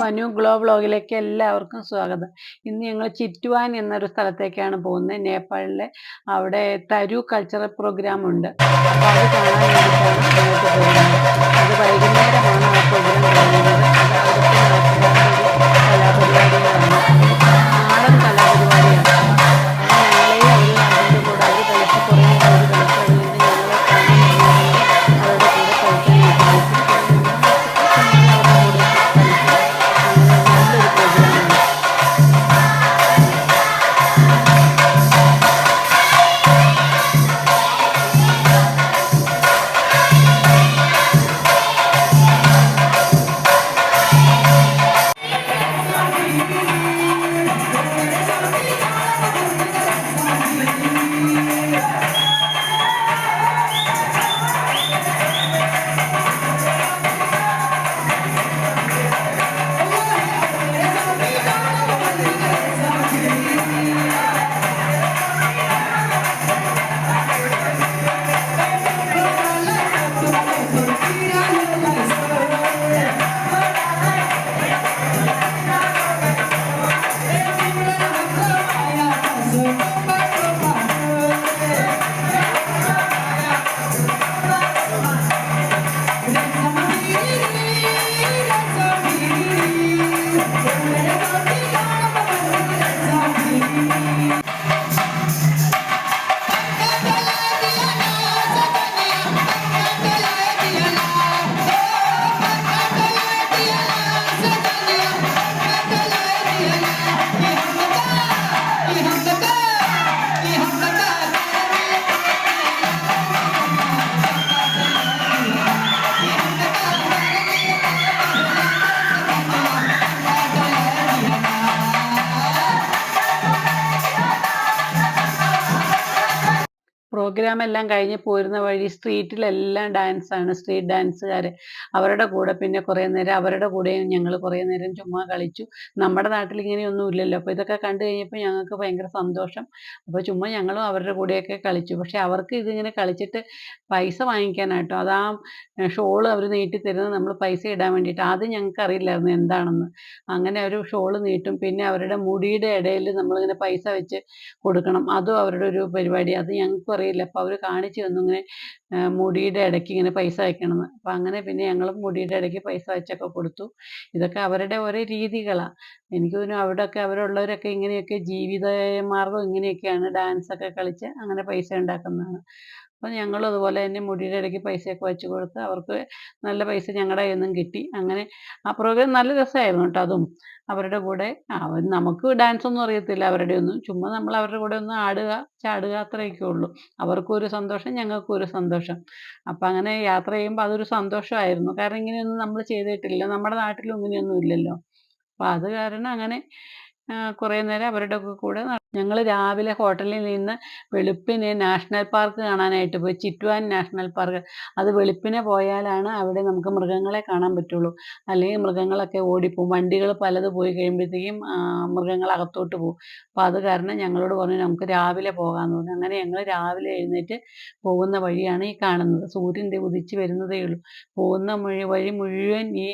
വനു glow വ്ലോഗിലേക്ക് എല്ലാവർക്കും സ്വാഗതം. ഇന്ന് ഞങ്ങൾ ചിറ്റുവാൻ എന്നൊരു സ്ഥലത്തേക്കാണ് പോകുന്നത്. നേപ്പാളിലെ അവിടെ തരു കൾച്ചറൽ പ്രോഗ്രാം ഉണ്ട്. അപ്പോൾ അത് കാണാൻ വേണ്ടിയിട്ടാണ് അങ്ങോട്ട് പോകുന്നത്. അത് വൈകുന്നേരമാണ് ആ പ്രോഗ്രാം തുടങ്ങുന്നത്. അത് അവിടുത്തെ നാട്ടുകാരുടെ ഒരു കലാപരിപാടികളാണ്. നാടൻ കലാപരിപാടിയാണ്. ഞങ്ങളെയും അതിൻ്റെ കൂടെ അവർ കളിച്ച് കുറേ അവർ കളിച്ച് അത് കഴിഞ്ഞ് ഞങ്ങളെ കാണാൻ വരുന്നവരെ അവരുടെ കൂടെ കളിക്കാനായിട്ട് വിളിക്കും. പ്രോഗ്രാം എല്ലാം കഴിഞ്ഞ് പോരുന്ന വഴി സ്ട്രീറ്റിലെല്ലാം ഡാൻസാണ്. സ്ട്രീറ്റ് ഡാൻസുകാർ അവരുടെ കൂടെ പിന്നെ കുറേ നേരം അവരുടെ കൂടെയും ഞങ്ങൾ കുറേ നേരം ചുമ്മാ കളിച്ചു. നമ്മുടെ നാട്ടിൽ ഇങ്ങനെയൊന്നും ഇല്ലല്ലോ. അപ്പോൾ ഇതൊക്കെ കണ്ടു കഴിഞ്ഞപ്പോൾ ഞങ്ങൾക്ക് ഭയങ്കര സന്തോഷം. അപ്പോൾ ചുമ്മാ ഞങ്ങളും അവരുടെ കൂടെയൊക്കെ കളിച്ചു. പക്ഷേ അവർക്ക് ഇതിങ്ങനെ കളിച്ചിട്ട് പൈസ വാങ്ങിക്കാനായിട്ടോ അതാ ഷോൾ അവർ നീട്ടി തരുന്നത് നമ്മൾ പൈസ ഇടാൻ വേണ്ടിയിട്ട്. ആദ്യം ഞങ്ങൾക്ക് അറിയില്ലായിരുന്നു എന്താണെന്ന്. അങ്ങനെ ഒരു ഷോൾ നീട്ടും. പിന്നെ അവരുടെ മുടിയുടെ ഇടയിൽ നമ്മളിങ്ങനെ പൈസ വെച്ച് കൊടുക്കണം. അതും അവരുടെ ഒരു പരിപാടി. അത് ഞങ്ങൾക്കും അറിയില്ല. അപ്പോൾ അവർ കാണിച്ചു തന്നു ഇങ്ങനെ മുടിയുടെ ഇടയ്ക്ക് ഇങ്ങനെ പൈസ വെക്കണമെന്ന്. അപ്പോൾ അങ്ങനെ പിന്നെ ഞങ്ങളും മുടിയുടെ ഇടയ്ക്ക് പൈസ വെച്ചൊക്കെ കൊടുത്തു. ഇതൊക്കെ അവരുടെ ഓരോ രീതികളാണ്. എനിക്ക് തോന്നുന്നു അവിടെയൊക്കെ അവരുള്ളവരൊക്കെ ഇങ്ങനെയൊക്കെ ജീവിത മാർഗ്ഗം ഇങ്ങനെയൊക്കെയാണ്. ഡാൻസൊക്കെ കളിച്ച് അങ്ങനെ പൈസ ഉണ്ടാക്കുന്നതാണ്. അപ്പോൾ ഞങ്ങളും അതുപോലെ തന്നെ മുടിയുടെ ഇടയ്ക്ക് പൈസയൊക്കെ വെച്ച് കൊടുത്ത് അവർക്ക് നല്ല പൈസ ഞങ്ങളുടെ കയ്യിൽ നിന്നും കിട്ടി. അങ്ങനെ ആ പ്രോഗ്രാം നല്ല രസമായിരുന്നു കേട്ടോ. അതും അവരുടെ കൂടെ നമുക്ക് ഡാൻസ് ഒന്നും അറിയത്തില്ല അവരുടെ ഒന്നും. ചുമ്മാ നമ്മൾ അവരുടെ കൂടെ ഒന്ന് ആടുക ചാടുക അത്രയൊക്കെ ഉള്ളൂ. അവർക്കും ഒരു സന്തോഷം ഞങ്ങൾക്കും ഒരു സന്തോഷം. അപ്പം അങ്ങനെ യാത്ര ചെയ്യുമ്പോൾ അതൊരു സന്തോഷമായിരുന്നു. കാരണം ഇങ്ങനെയൊന്നും നമ്മൾ ചെയ്തിട്ടില്ല. നമ്മുടെ നാട്ടിലും ഇങ്ങനെയൊന്നും ഇല്ലല്ലോ. അപ്പം അത് കാരണം അങ്ങനെ കുറേ നേരം അവരുടെ കൂടെ ഞങ്ങൾ രാവിലെ ഹോട്ടലിൽ നിന്ന് വെളുപ്പിനെ നാഷണൽ പാർക്ക് കാണാനായിട്ട് പോയി. ചിറ്റുവാൻ നാഷണൽ പാർക്ക്. അത് വെളുപ്പിനെ പോയാലാണ് അവിടെ നമുക്ക് മൃഗങ്ങളെ കാണാൻ പറ്റുള്ളൂ. അല്ലെങ്കിൽ മൃഗങ്ങളൊക്കെ ഓടിപ്പോവും. വണ്ടികൾ പലത് പോയി കഴിയുമ്പോഴത്തേക്കും മൃഗങ്ങൾ അകത്തോട്ട് പോകും. അപ്പോൾ അത് കാരണം ഞങ്ങളോട് പറഞ്ഞു നമുക്ക് രാവിലെ പോകാമെന്ന് പറഞ്ഞു. അങ്ങനെ ഞങ്ങൾ രാവിലെ എഴുന്നേറ്റ് പോകുന്ന വഴിയാണ് ഈ കാണുന്നത്. സൂര്യൻ ഉദിച്ച് വരുന്നതേ ഉള്ളൂ. പോകുന്ന വഴി മുഴുവൻ ഈ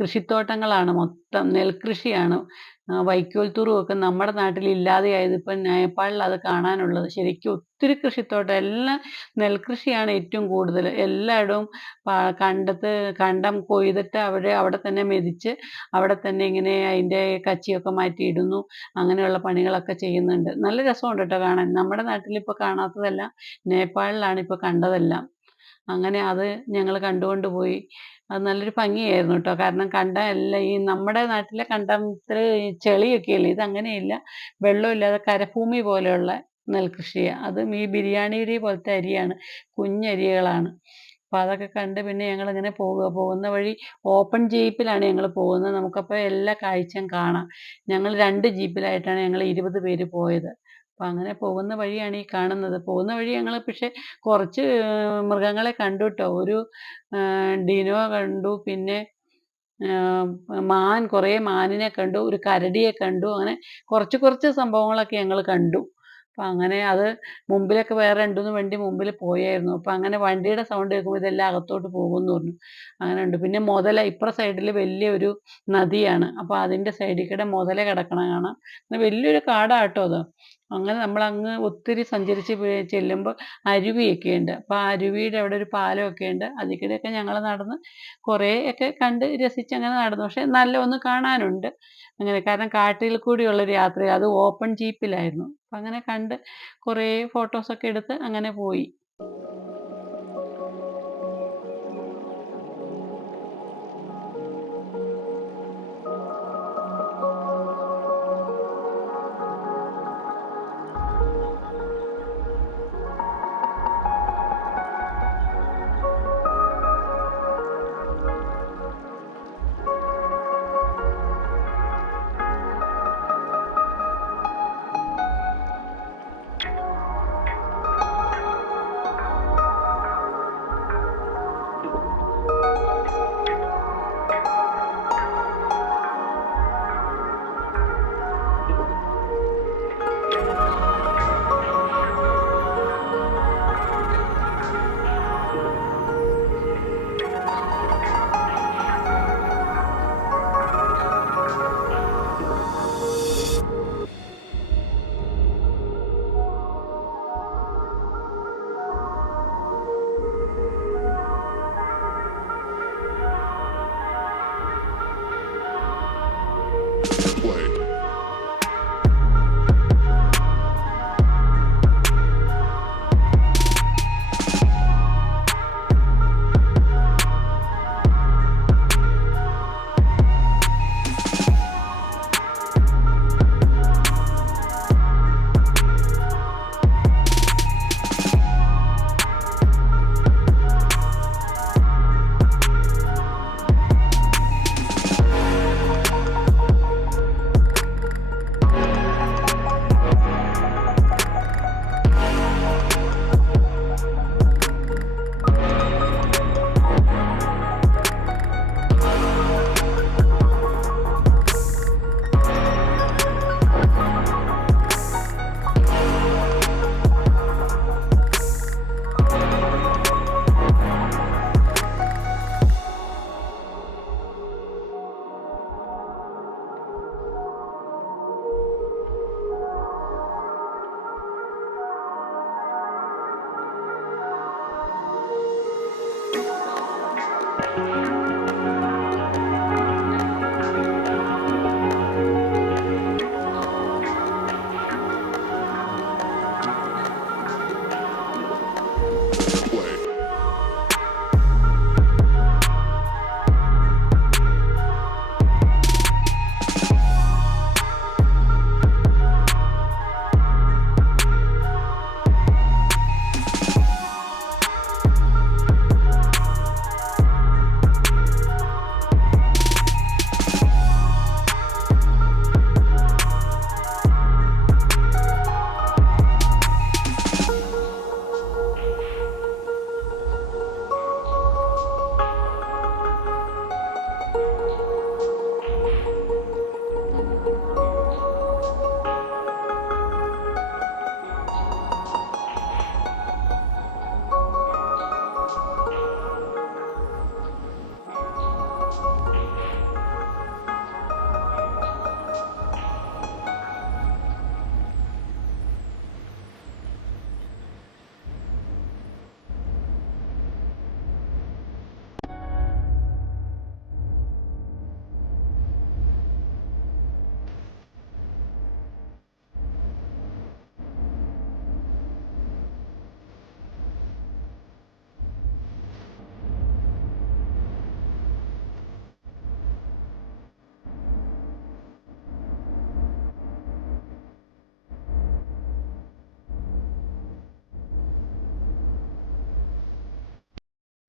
കൃഷിത്തോട്ടങ്ങളാണ്. മൊത്തം നെൽകൃഷിയാണ്. വൈക്കോൽ തുറുമൊക്കെ നമ്മുടെ നാട്ടിൽ ഇല്ലാതെയായത് ഇപ്പം നേപ്പാളിൽ അത് കാണാനുള്ളത്. ശരിക്കും ഒത്തിരി കൃഷിത്തോട്ടം. എല്ലാം നെൽകൃഷിയാണ് ഏറ്റവും കൂടുതൽ. എല്ലായിടവും കണ്ടം കൊയ്തിട്ട് അവിടെ തന്നെ മെതിച്ച് അവിടെ തന്നെ ഇങ്ങനെ അതിൻ്റെ കച്ചിയൊക്കെ മാറ്റിയിടുന്നു. അങ്ങനെയുള്ള പണികളൊക്കെ ചെയ്യുന്നുണ്ട്. നല്ല രസമുണ്ട് കേട്ടോ കാണാൻ. നമ്മുടെ നാട്ടിൽ ഇപ്പോൾ കാണാത്തതെല്ലാം നേപ്പാളിലാണ് ഇപ്പോൾ കണ്ടതെല്ലാം. അങ്ങനെ അത് ഞങ്ങൾ കണ്ടുകൊണ്ട് പോയി. അത് നല്ലൊരു ഭംഗിയായിരുന്നു കേട്ടോ. കാരണം കണ്ടം എല്ലാം ഈ നമ്മുടെ നാട്ടിലെ കണ്ടത്തിൽ ചെളിയൊക്കെയല്ലേ. ഇതങ്ങനെയില്ല. വെള്ളമില്ലാതെ കരഭൂമി പോലെയുള്ള നെൽകൃഷിയാണ്. അതും ഈ ബിരിയാണി അരി പോലത്തെ അരിയാണ്. കുഞ്ഞരികളാണ്. അപ്പോൾ അതൊക്കെ കണ്ട് പിന്നെ ഞങ്ങളിങ്ങനെ പോകുന്ന വഴി ഓപ്പൺ ജീപ്പിലാണ് ഞങ്ങൾ പോകുന്നത്. നമുക്കപ്പോൾ എല്ലാ കാഴ്ചയും കാണാം. ഞങ്ങൾ 2 ജീപ്പിലായിട്ടാണ് ഞങ്ങൾ 20 പേര് പോയത്. അപ്പം അങ്ങനെ പോകുന്ന വഴിയാണ് ഈ കാണുന്നത്. പോകുന്ന വഴി ഞങ്ങൾ പക്ഷേ കുറച്ച് മൃഗങ്ങളെ കണ്ടു കേട്ടോ. ഒരു ഡിനോ കണ്ടു. പിന്നെ കുറേ മാനിനെ കണ്ടു. ഒരു കരടിയെ കണ്ടു. അങ്ങനെ കുറച്ച് സംഭവങ്ങളൊക്കെ ഞങ്ങൾ കണ്ടു. അപ്പം അങ്ങനെ അത് മുമ്പിലൊക്കെ വേറെ 2, 3 വണ്ടി മുമ്പിൽ പോയായിരുന്നു. അപ്പം അങ്ങനെ വണ്ടിയുടെ സൗണ്ട് കേൾക്കുമ്പോൾ ഇതെല്ലാം അകത്തോട്ട് പോകുമെന്ന് പറഞ്ഞു. അങ്ങനെ ഉണ്ട്. പിന്നെ ഇപ്പുറ സൈഡിൽ വലിയൊരു നദിയാണ്. അപ്പോൾ അതിൻ്റെ സൈഡിൽ കൂടെ കിടക്കണ കാണാം. അങ്ങനെ വലിയൊരു കാടാട്ടോ അത്. അങ്ങനെ നമ്മളങ്ങ് ഒത്തിരി സഞ്ചരിച്ച് ചെല്ലുമ്പോൾ അരുവിയൊക്കെയുണ്ട്. അപ്പോൾ ആ അരുവിയുടെ അവിടെ ഒരു പാലമൊക്കെ ഉണ്ട്. അതിൽ കൂടെയൊക്കെ ഞങ്ങൾ നടന്ന് കുറേയൊക്കെ കണ്ട് രസിച്ച് അങ്ങനെ നടന്നു. പക്ഷേ നല്ല ഒന്ന് കാണാനുണ്ട്. അങ്ങനെ കാരണം കാട്ടിൽ കൂടിയുള്ളൊരു യാത്രയാണ്. അത് ഓപ്പൺ ജീപ്പിലായിരുന്നു. അപ്പം അങ്ങനെ കണ്ട് കുറേ ഫോട്ടോസൊക്കെ എടുത്ത് അങ്ങനെ പോയി.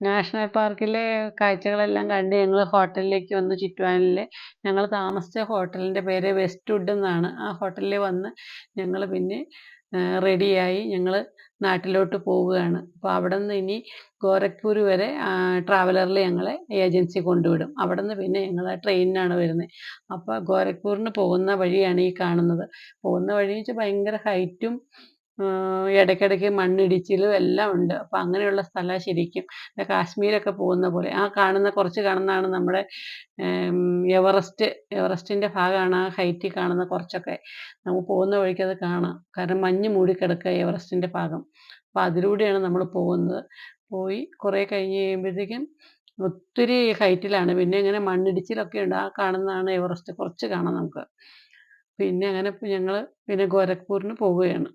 നാഷണൽ പാർക്കിലെ കാഴ്ചകളെല്ലാം കണ്ട് ഞങ്ങൾ ഹോട്ടലിലേക്ക് വന്നു. ചുറ്റുവാനിലെ ഞങ്ങൾ താമസിച്ച ഹോട്ടലിൻ്റെ പേര് വെസ്റ്റ്‌വുഡ് എന്നാണ്. ആ ഹോട്ടലിൽ വന്ന് ഞങ്ങൾ പിന്നെ റെഡിയായി ഞങ്ങൾ നാട്ടിലോട്ട് പോവുകയാണ്. അപ്പോൾ അവിടുന്ന് ഇനി ഗോരഖ്പൂർ വരെ ട്രാവലറിൽ ഞങ്ങളെ ഏജൻസി കൊണ്ടുവിടും. അവിടുന്ന് പിന്നെ ഞങ്ങൾ ട്രെയിനിനാണ് വരുന്നത്. അപ്പോൾ ഗോരഖ്പൂരിന് പോകുന്ന വഴിയാണ് ഈ കാണുന്നത്. പോകുന്ന വഴി വെച്ചാൽ ഭയങ്കര ഹൈറ്റും ഇടയ്ക്കിടയ്ക്ക് മണ്ണിടിച്ചിലും എല്ലാം ഉണ്ട്. അപ്പം അങ്ങനെയുള്ള സ്ഥലമാണ് ശരിക്കും. കാശ്മീരൊക്കെ പോകുന്ന പോലെ. ആ കുറച്ച് കാണുന്നതാണ് നമ്മുടെ എവറസ്റ്റ്. എവറസ്റ്റിൻ്റെ ഭാഗമാണ് ആ ഹൈറ്റിൽ കാണുന്ന കുറച്ചൊക്കെ. നമുക്ക് പോകുന്ന വഴിക്ക് അത് കാണാം. കാരണം മഞ്ഞ് മൂടിക്കിടക്കുക എവറസ്റ്റിൻ്റെ ഭാഗം. അപ്പം അതിലൂടെയാണ് നമ്മൾ പോകുന്നത്. പോയി കുറേ കഴിഞ്ഞ് കഴിയുമ്പോഴത്തേക്കും ഒത്തിരി ഹൈറ്റിലാണ്. പിന്നെ ഇങ്ങനെ മണ്ണിടിച്ചിലൊക്കെ ഉണ്ട്. ആ കാണുന്നതാണ് എവറസ്റ്റ്. കുറച്ച് കാണാം നമുക്ക്. പിന്നെ അങ്ങനെ ഞങ്ങൾ പിന്നെ ഗോരഖ്പൂരിന് പോവുകയാണ്.